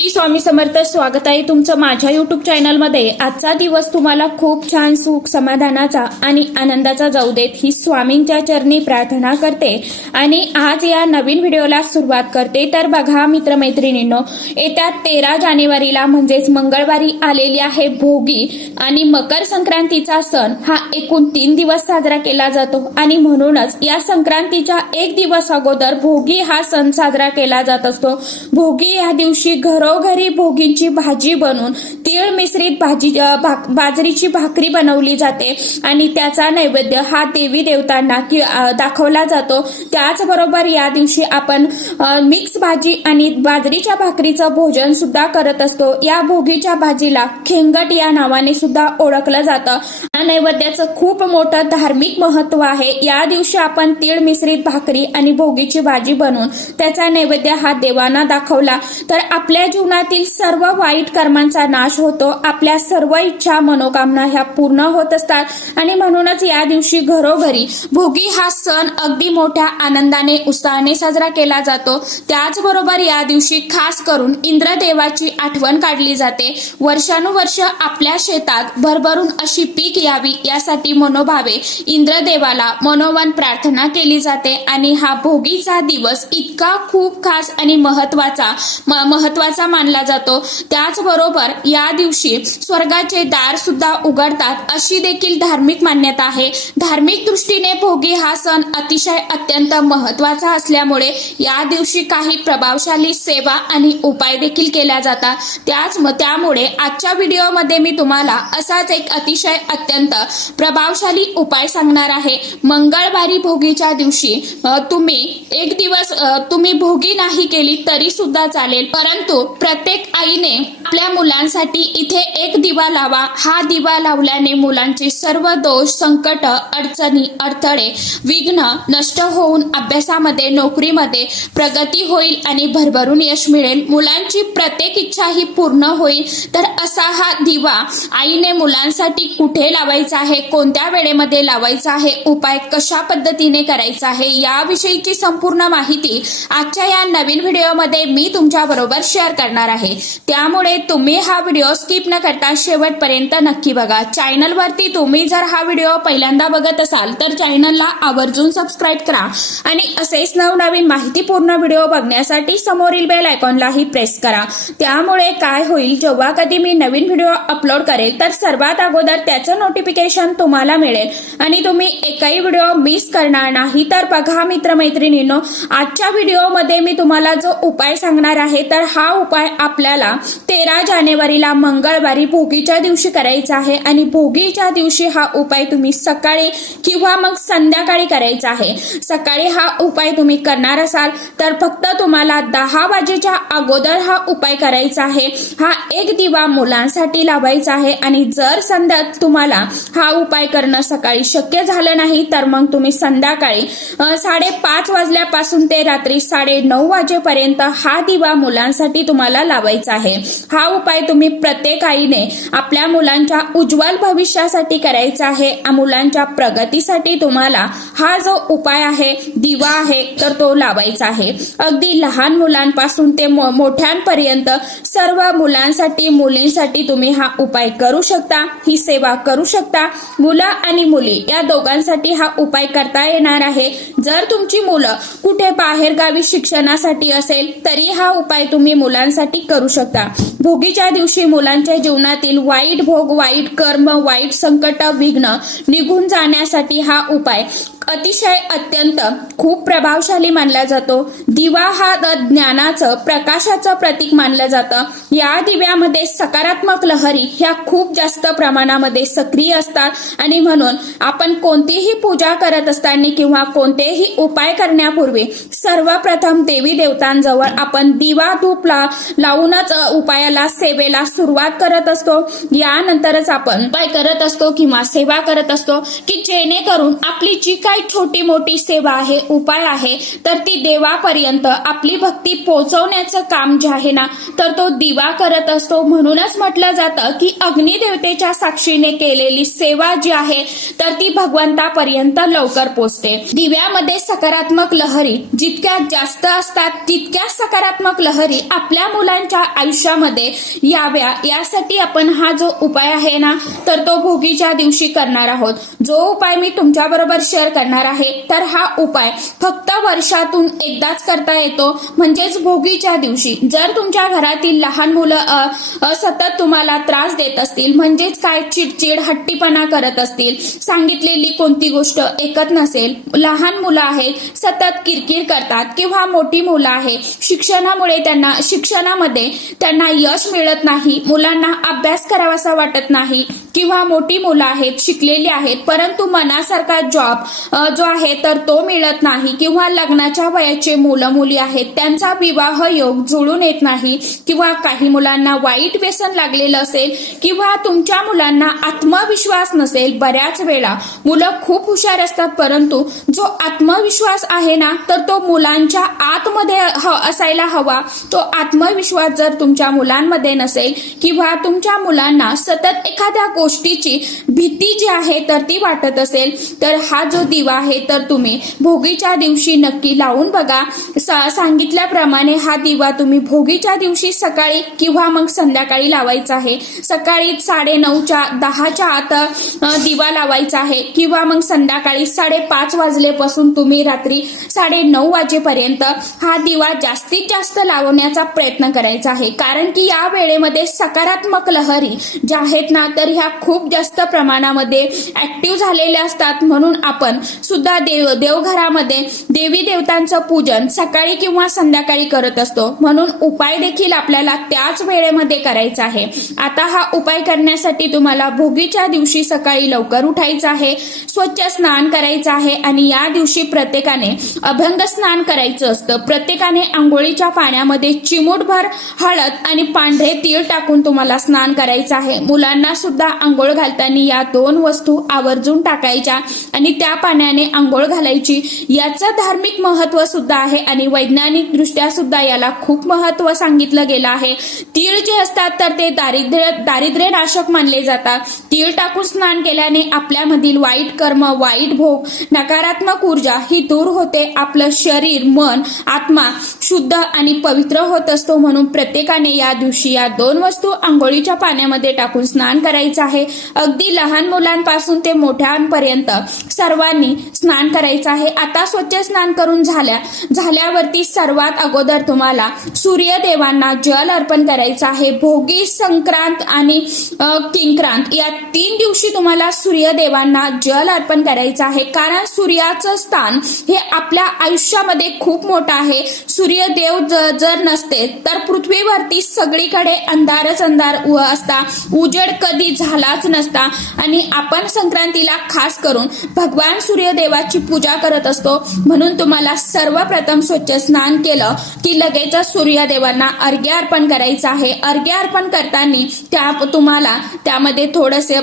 श्री स्वामी समर्थ. स्वागत आहे तुमचं माझ्या युट्यूब चॅनलमध्ये. आजचा दिवस तुम्हाला खूप छान सुख समाधानाचा आणि आनंदाचा जाऊ देत ही स्वामींच्या चरणी प्रार्थना करते आणि आज या नवीन व्हिडिओला सुरुवात करते. तर बघा मित्रमैत्रिणींनो, येत्या 13 जानेवारीला म्हणजेच मंगळवारी आलेली आहे भोगी आणि मकर संक्रांतीचा सण. हा एकूण 3 दिवस साजरा केला जातो आणि म्हणूनच या संक्रांतीच्या एक दिवस अगोदर भोगी हा सण साजरा केला जात असतो. भोगी या दिवशी घरोघरी भोगींची भाजी बनवून तीळ मिश्रित बाजरीची भाकरी बनवली जाते आणि त्याचा नैवेद्य हा देवी देवतांना दाखवला जातो. त्याचबरोबर या दिवशी आपण मिक्स भाजी आणि बाजरीच्या भाकरीचं भोजन सुद्धा करत असतो. या भोगीच्या भाजीला खेंगट या नावाने सुद्धा ओळखलं जातं. या नैवेद्याचं खूप मोठं धार्मिक महत्व आहे. या दिवशी आपण तीळ मिश्रित भाकरी आणि भोगीची भाजी बनवून त्याचा नैवेद्य हा देवांना दाखवला तर आपल्या जीवनातील सर्व वाईट कर्मांचा नाश होतो. आपल्या सर्व इच्छा मनोकामना ह्या पूर्ण होत असतात आणि म्हणूनच या दिवशी घरोघरी भोगी हा सण अगदी मोठ्या आनंदाने उत्साहाने साजरा केला जातो. त्याचबरोबर या दिवशी खास करून इंद्रदेवाची आठवण काढली जाते. वर्षानुवर्ष आपल्या शेतात भरभरून अशी पीक यावी यासाठी मनोभावे इंद्रदेवाला मनोमन प्रार्थना केली जाते आणि हा भोगीचा दिवस इतका खूप खास आणि महत्वाचा मानला जातो. त्याचबरोबर या दिवशी स्वर्गाचे दार सुद्धा उघडतात अशी देखील धार्मिक मान्यता आहे. धार्मिक दृष्टीने भोगी हा सण अतिशय अत्यंत महत्वाचा असल्यामुळे या दिवशी काही प्रभावशाली सेवा आणि उपाय देखील केल्या जातात. त्यामुळे आजच्या व्हिडिओमध्ये मी तुम्हाला असाच एक अतिशय अत्यंत प्रभावशाली उपाय सांगणार आहे. मंगळवारी भोगीच्या दिवशी तुम्ही भोगी नाही केली तरी सुद्धा चालेल, परंतु प्रत्येक आईने आपल्या मुलांसाठी इथे एक दिवा लावा. हा दिवा लावल्याने मुलांचे सर्व दोष, संकट, अडचणी, अडथळे, विघ्न नष्ट होऊन अभ्यासामध्ये, नोकरीमध्ये प्रगती होईल आणि भरभरून यश मिळेल. मुलांची प्रत्येक इच्छा ही पूर्ण होईल. तर असा हा दिवा आईने मुलांसाठी कुठे लावायचा आहे, कोणत्या वेळेमध्ये लावायचा आहे, उपाय कशा पद्धतीने करायचा आहे याविषयीची संपूर्ण माहिती आजच्या या नवीन व्हिडिओमध्ये मी तुमच्या बरोबर शेअर करणार आहे. त्यामुळे तुम्ही हा व्हिडिओ स्किप न करता शेवटपर्यंत नक्की बघा. चॅनलवरती तुम्ही जर हा व्हिडिओ पहिल्यांदा बघत असाल तर चॅनलला आवर्जून सबस्क्राईब करा आणि असेच नवनवीन माहितीपूर्ण व्हिडिओ बघण्यासाठी समोरील बेल आयकॉनलाही प्रेस करा. त्यामुळे काय होईल, जेव्हा कधी मी नवीन व्हिडिओ अपलोड करेल तर सर्वात अगोदर त्याचं नोटिफिकेशन तुम्हाला मिळेल आणि तुम्ही एकही व्हिडिओ मिस करणार नाही. तर बघा मित्रमैत्रिणींनो, आजच्या व्हिडिओमध्ये मी तुम्हाला जो उपाय सांगणार आहे तर हा उपाय आपल्याला 13 जानेवारीला मंगळवारी भोगीच्या दिवशी करायचा आहे आणि भोगीच्या दिवशी हा उपाय तुम्ही सकाळी किंवा मग संध्याकाळी करायचा आहे. सकाळी हा उपाय तुम्ही करणार असाल तर फक्त तुम्हाला 10 वाजेच्या अगोदर हा उपाय करायचा आहे. हा एक दिवा मुलांसाठी लावायचा आहे आणि जर तुम्हाला हा उपाय करणं सकाळी शक्य झालं नाही तर मग तुम्ही संध्याकाळी 5:30 वाजल्यापासून ते रात्री 9:30 वाजेपर्यंत हा दिवा मुलांसाठी तुम्हाला लावायचा आहे. हा उपाय तुम्ही प्रत्येक आईने आपल्या मुलांच्या उज्ज्वल भविष्यासाठी करायचा आहे. मुलांच्या प्रगतीसाठी तुम्हाला हा जो उपाय आहे, दिवा आहे, तर तो लावायचा आहे. अगदी लहान मुलांपासून ते मोठ्यांपर्यंत सर्व मुलांसाठी, मुलींसाठी तुम्ही हा उपाय करू शकता, ही सेवा करू शकता. मुलं आणि मुली या दोघांसाठी हा उपाय करता येणार आहे. जर तुमची मुलं कुठे बाहेरगावी शिक्षणासाठी असेल तरी हा उपाय तुम्ही मुलांसाठी करू शकता. भोगीच्या दिवशी मुलांच्या जीवनातील वाईट भोग, वाईट कर्म, वाईट संकट, विघ्न निघून जाण्यासाठी हा उपाय अतिशय अत्यंत खूप प्रभावशाली मानला जातो. दिवा हा ज्ञानाचं, प्रकाशाचं प्रतीक मानलं जातं. या दिव्यामध्ये सकारात्मक लहरी ह्या खूप जास्त प्रमाणामध्ये सक्रिय असतात आणि म्हणून आपण कोणतीही पूजा करत असताना किंवा कोणतेही उपाय करण्यापूर्वी सर्वप्रथम देवी देवतांजवळ आपण दिवा धूप लावूनच उपायाला, सेवेला सुरुवात करत असतो. यानंतरच आपण उपाय करत असतो किंवा सेवा करत असतो की जेणेकरून आपली जी काही काही छोटी मोठी सेवा आहे, उपाय आहे, तर ती देवापर्यंत आपली भक्ती पोहोचवण्याचं काम जे आहे ना, तर तो दिवा करत असतो. म्हणूनच म्हटलं जातं की अग्निदेवतेच्या साक्षीने केलेली सेवा जी आहे तर ती भगवंतापर्यंत लवकर पोहोचते. दिव्यामध्ये सकारात्मक लहरी जितक्या जास्त असतात तितक्या सकारात्मक लहरी आपल्या मुलांच्या आयुष्यामध्ये याव्या यासाठी आपण हा जो उपाय आहे ना तर तो भोगीच्या दिवशी करणार आहोत. जो उपाय मी तुमच्या बरोबर शेअर करणार आहे तर हा उपाय फक्त वर्षातून एकदाच करता येतो, म्हणजेच भोगीच्या दिवशी. जर तुमच्या घरातील लहान मुलं सतत तुम्हाला त्रास देत असतील, म्हणजेच काय चिडचिड हट्टीपणा करत असतील, सांगितलेली कोणती गोष्ट ऐकत नसेल, लहान मुलं आहेत सतत किरकिर करतात, किंवा मोठी मुलं आहेत शिक्षणामध्ये त्यांना यश मिळत नाही, मुलांना अभ्यास करावासा वाटत नाही, किंवा मोठी मुलं आहेत शिकलेली आहेत परंतु मनासारखा जॉब जो आहे तर तो मिळत नाही, किंवा लग्नाच्या वयाचे मुलं मुली आहेत त्यांचा विवाह योग जुळून येत नाही, किंवा काही मुलांना वाईट व्यसन लागलेलं असेल, किंवा तुमच्या मुलांना आत्मविश्वास नसेल. बऱ्याच वेळा मुलं खूप हुशार असतात परंतु जो आत्मविश्वास आहे ना तर तो मुलांच्या आतमध्ये असायला हवा. तो आत्मविश्वास जर तुमच्या मुलांमध्ये नसेल, किंवा तुमच्या मुलांना सतत एखाद्या गोष्टीची भीती जी आहे तर ती वाटत असेल, तर हा जो दिवा आहे तर तुम्ही भोगीच्या दिवशी नक्की लावून बघा. सांगितल्याप्रमाणे हा दिवा तुम्ही भोगीच्या दिवशी सकाळी किंवा मग संध्याकाळी लावायचा आहे. सकाळी 9:30 10च्या आत दिवा लावायचा आहे, किंवा मग संध्याकाळी 5:30 वाजल्यापासून तुम्ही रात्री 9:30 वाजेपर्यंत हा दिवा जास्तीत जास्त लावण्याचा प्रयत्न करायचा आहे. कारण की या वेळेमध्ये सकारात्मक लहरी ज्या आहेत ना तर ह्या खूप जास्त प्रमाणामध्ये ऍक्टिव्ह झालेल्या असतात. म्हणून आपण सुद्धा देवघरामध्ये देवी देवतांचं पूजन सकाळी किंवा संध्याकाळी करत असतो, म्हणून उपाय देखील आपल्याला त्याच वेळेमध्ये करायचा आहे. आता हा उपाय करण्यासाठी तुम्हाला भोगीच्या दिवशी सकाळी लवकर उठायचं आहे, स्वच्छ स्नान करायचं आहे, आणि या दिवशी प्रत्येकाने अभंग स्नान करायचं असतं. प्रत्येकाने आंघोळीच्या पाण्यामध्ये चिमूटभर हळद आणि पांढरे तीळ टाकून तुम्हाला स्नान करायचं आहे. मुलांना सुद्धा आंघोळ घालताना या 2 वस्तू आवर्जून टाकायच्या आणि त्या पाण्याने आंघोळ घालायची. याचं धार्मिक महत्व सुद्धा आहे आणि वैज्ञानिक दृष्ट्या सुद्धा याला खूप महत्व सांगितलं गेलं आहे. तीळ जे असतात तर ते दारिद्र्य नाशक मानले जातात. तीळ टाकून स्नान केल्याने आपल्यामधील वाईट कर्म, वाईट भोग, नकारात्मक ऊर्जा ही दूर होते. आपलं शरीर, मन, आत्मा शुद्ध आणि पवित्र होत असतो. म्हणून प्रत्येकाने या दिवशी या 2 वस्तू आंघोळीच्या पाण्यामध्ये टाकून स्नान करायचं आहे. अगदी लहान मुलांपासून ते मोठ्यांपर्यंत सर्वांनी स्नान करायचं आहे. आता स्वच्छ स्नान करून झाल्यावरती सर्वात अगोदर तुम्हाला सूर्यदेवांना जल अर्पण करायचं आहे. भोगी, संक्रांत आणि किंक्रांत या 3 दिवशी तुम्हाला सूर्यदेवांना जल अर्पण करायचं आहे. कारण सूर्याचं स्थान हे आपल्या आयुष्यामध्ये खूप मोठं आहे. सूर्यदेव जर नसते तर पृथ्वीवरती सगळीकडे अंधारच अंधार असता, उजेड कधी झालाच नसता. आणि आपण संक्रांतीला खास करून भगवान सूर्यदेवाची पूजा करत असतो. म्हणून तुम्हाला सर्वप्रथम स्वच्छ स्नान केलं की लगेच सूर्यदेवांना अर्घ्य अर्पण करायचं आहे. अर्घ्य अर्पण करताना तुम्हाला त्यामध्ये थोडंसे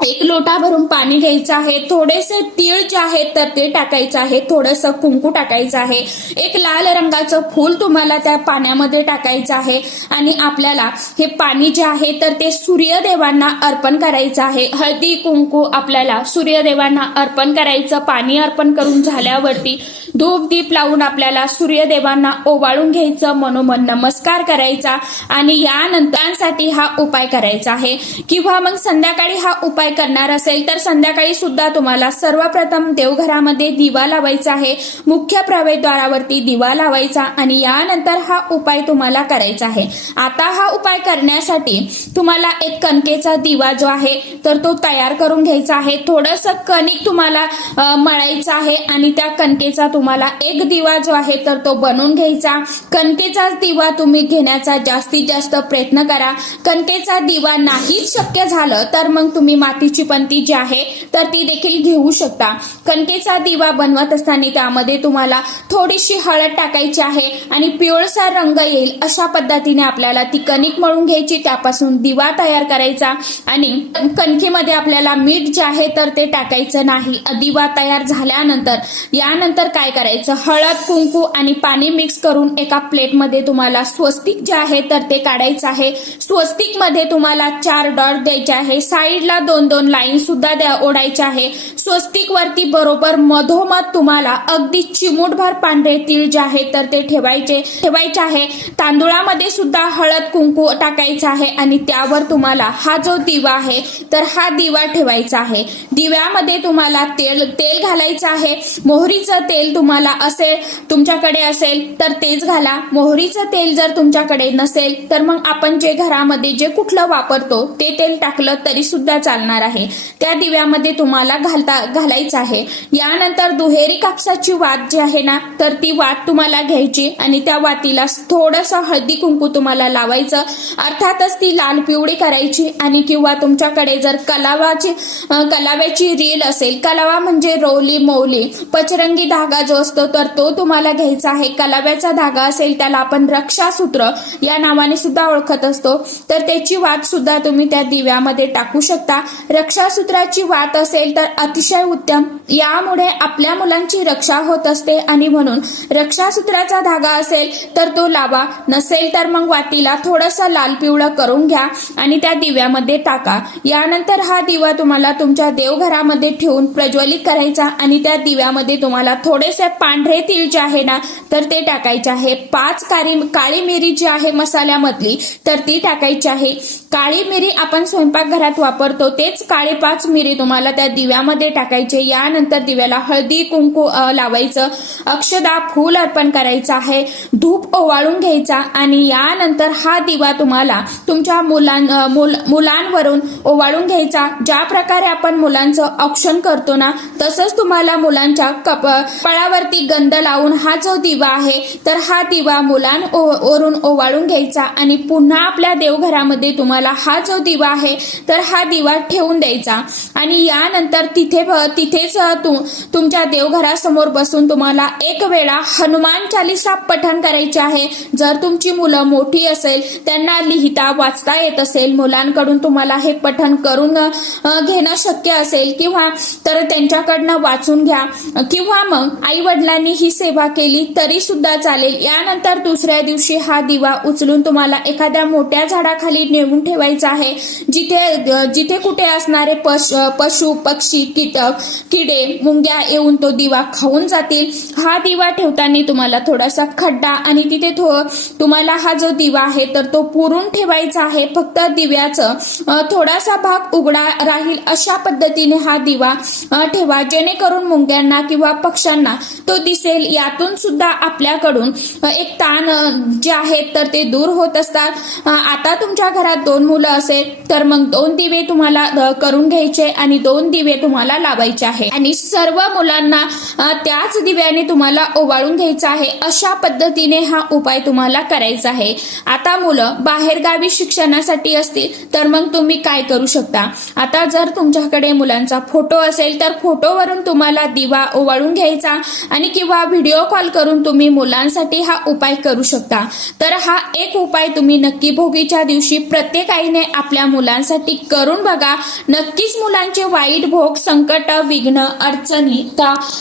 1 लोटा भरून पाणी घ्यायचं आहे. थोडेसे तीळ जे आहेत तर ते टाकायचं आहे. थोडंसं कुंकू टाकायचं आहे. एक लाल रंगाचं फूल तुम्हाला त्या पाण्यामध्ये टाकायचं आहे. आणि आपल्याला हे पाणी जे आहे तर ते सूर्यदेवांना अर्पण करायचं आहे. हळदी कुंकू आपल्याला सूर्यदेवांना अर्पण करायचं. पाणी अर्पण करून झाल्यावरती धूप दीप लावून आपल्याला सूर्यदेवांना ओवाळून घ्यायचं, मनोमन नमस्कार करायचा आणि यानंतरसाठी हा उपाय करायचा आहे. किंवा मग संध्याकाळी हा उपाय करणार असेल तर संध्याकाळी सुद्धा तुम्हाला सर्वप्रथम देवघरामध्ये दिवा लावायचा आहे. मुख्य प्रवेशद्वारावरती दिवा लावायचा आणि यानंतर हा उपाय तुम्हाला करायचा आहे. आता हा उपाय करण्यासाठी तुम्हाला एक कणकेचा दिवा जो आहे तर तो तयार करून घ्यायचा आहे. थोडंसं कणिक तुम्हाला मळायचं आहे आणि त्या कणकेचा तुम्हाला एक दिवा जो आहे तर तो बनवून घ्यायचा. कणकेचा दिवा तुम्ही घेण्याचा जास्तीत जास्त प्रयत्न करा. कणकेचा दिवा नाहीच शक्य झालं तर मग तुम्ही मातीची पंती जी आहे तर ती देखील घेऊ शकता। कणकेचा दिवा बनवत असताना त्यामध्ये तुम्हाला थोडीशी हळद टाकायची आहे आणि पिवळसर रंग येईल अशा पद्धतीने आपल्याला ती कणिक मळून घ्यायची, त्यापासून दिवा तयार करायचा आणि कणकेमध्ये आपल्याला मीठ जे आहे तर ते टाकायचं नाही। दिवा तयार झाल्यानंतर यानंतर काय करायचं, हळद, कुंकू आणि पाणी मिक्स करून एका प्लेटमध्ये तुम्हाला स्वस्तिक जे आहे तर ते काढायचं आहे। स्वस्तिक मध्ये तुम्हाला 4 डॉट द्यायचे आहे, साईडला 2-2 लाईन सुद्धा ओढायचे आहे। स्वस्तिक वरती बरोबर मधोमध तुम्हाला अगदी चिमूटभर पांढरे तीळ जे आहे तर ते ठेवायचे आहे। तांदुळामध्ये सुद्धा हळद, कुंकू टाकायचं आहे आणि त्यावर तुम्हाला हा जो दिवा आहे तर हा दिवा ठेवायचा आहे। दिव्यामध्ये तुम्हाला तेल घालायचं आहे। मोहरीचं तेल तुम्हाला तुमच्याकडे असेल तर तेच घाला। मोहरीचं तेल जर तुमच्याकडे नसेल तर मग आपण जे घरामध्ये जे कुठलं वापरतो ते तेल टाकलं तरी सुद्धा चालणार आहे। त्या दिव्यामध्ये तुम्हाला घालायचं आहे। यानंतर दुहेरी कापसाची वात जी आहे ना तर ती वात तुम्हाला घ्यायची आणि त्या वातीला थोडंसं हळदी कुंकू तुम्हाला लावायचं, अर्थातच ती लाल पिवळी करायची। आणि किंवा तुमच्याकडे जर कलाव्याची रील असेल, कलावा म्हणजे रोली मौली पचरंगी धागा जो असतो तर तो तुम्हाला घ्यायचा आहे। कलाव्याचा धागा असेल त्याला आपण रक्षासूत्र या नावाने सुद्धा ओळखत असतो, तर त्याची वात सुद्धा तुम्ही त्या दिव्यामध्ये टाकू शकता। रक्षासूत्राची वात असेल तर अतिशय उत्तम, यामुळे आपल्या मुलांची रक्षा होत असते आणि म्हणून रक्षासूत्राचा धागा असेल तर तो लावा, नसेल तर मग वातीला थोडंसं लाल पिवळं करून घ्या आणि त्या दिव्यामध्ये टाका। यानंतर हा दिवा तुम्हाला तुमच्या देवघरामध्ये ठेवून प्रज्वलित करायचा आणि त्या दिव्यामध्ये तुम्हाला थोडेसे पांढरे तीळ जे आहे ना तर ते टाकायचे आहे। 5 काळी मिरी जी आहे मसाल्यामधली तर ती टाकायची आहे। काळी मिरी आपण स्वयंपाकघरात वापरतो तेच काळे 5 मिरी तुम्हाला त्या दिव्यामध्ये टाकायचे। यानंतर दिव्याला हळदी कुंकू लावायचं, अक्षदा फूल अर्पण करायचं आहे, धूप ओवाळून घ्यायचा आणि यानंतर हा दिवा तुम्हाला तुमच्या मुलांवरून ओवाळून घ्यायचा। ज्या प्रकारे आपण मुलांचं औक्षण करतो ना तसंच तुम्हाला मुलांच्या कपाळावरती गंध लावून हा जो दिवा आहे तर हा दिवा मुलांवरून ओवाळून घ्यायचा आणि पुन्हा आपल्या देवघरामध्ये तुम्हाला हा जो दिवा आहे तर हा दिवा ठेवून द्यायचा आणि यानंतर तिथेच तुमच्या देवघरासमोर बसून तुम्हाला एक वेळा हनुमान चालीसा पठण करायचे आहे। जर तुमची मुलं मोठी असेल, त्यांना लिहिता वाचता येत असेल, मुलांकडून तुम्हाला हे पठण करून घेणं शक्य असेल किंवा तर त्यांच्याकडनं वाचून घ्या किंवा मग आई वडिलांनी ही सेवा केली तरी सुद्धा चालेल। यानंतर दुसऱ्या दिवशी हा दिवा उचलून तुम्हाला एखाद्या मोठ्या झाडाखाली नेऊन ठेवायचा आहे, जिथे कुठे असणारे पशु पक्षी कीटक किडे मुंग्या येऊन तो दिवा खाऊन जातील। हा दिवा ठेवताना तुम्हाला थोडासा खड्डा आणि तिथे तुम्हाला हा जो दिवा आहे तर तो पुरून ठेवायचा आहे। फक्त दिव्याचं थोडासा भाग उघडा राहील अशा पद्धतीने हा दिवा ठेवा, जेणेकरून मुंग्यांना किंवा पक्ष्यांना तो दिसेल। यातून सुद्धा आपल्याकडून एक ताण जे आहेत तर ते दूर होत असतात। आता तुमच्या घरात 2 मुलं असेल तर मग 2 दिवे तुम्हाला करून घ्यायचे आणि 2 दिवे तुम्हाला लावायचे आहे आणि सर्व मुलांना त्याच दिव्याने तुम्हाला ओवाळून घ्यायचं आहे। अशा पद्धतीने हा उपाय तुम्हाला करायचा आहे। आता मुलं बाहेरगावी शिक्षणासाठी असतील तर मग तुम्ही काय करू शकता, आता जर तुमच्याकडे मुलांचा फोटो असेल तर फोटोवरून तुम्हाला दिवा ओवाळून घ्यायचा आणि किंवा व्हिडिओ कॉल करून तुम्ही मुलांसाठी हा उपाय करू शकता। तर हा एक उपाय तुम्ही नक्की भोगीच्या दिवशी प्रत्येक आईने आपल्या मुलांसाठी करून बघा। नक्कीच मुलांचे वाईट भोग, संकट, विघ्न, अडचणी,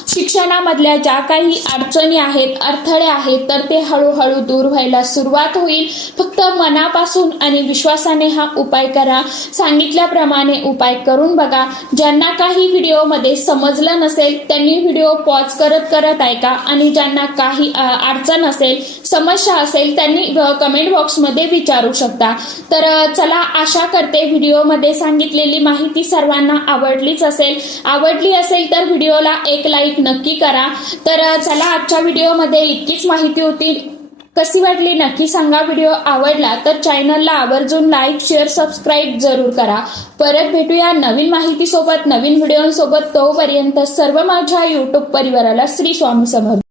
शिक्षणामधल्या ज्या काही अडचणी आहेत, अडथळे आहेत तर ते हळूहळू दूर व्हायला सुरुवात होईल। फक्त मनापासून आणि विश्वासाने हा उपाय करा। सांगितल्याप्रमाणे उपाय करून बघा। ज्यांना काही व्हिडिओमध्ये समजलं नसेल त्यांनी व्हिडिओ पॉज करत ऐका आणि ज्यांना काही अडचण असेल, समस्या असेल त्यांनी कमेंट बॉक्समध्ये विचारू शकता। तर चला, आशा करते व्हिडिओमध्ये सांगितलेली माहिती सर्वांना आवडली असेल तर व्हिडिओला एक लाईक नक्की करा। तर चला, आजच्या व्हिडिओमध्ये इतकीच माहिती होती। कशी वाटली नक्की सांगा। व्हिडिओ आवडला तर चॅनलला आवर्जून लाईक, शेअर, सबस्क्राईब जरूर करा। परत भेटूया नवीन माहितीसोबत, नवीन व्हिडिओसोबत। तोपर्यंत सर्व माझ्या YouTube परिवाराला श्री स्वामी समर्थ।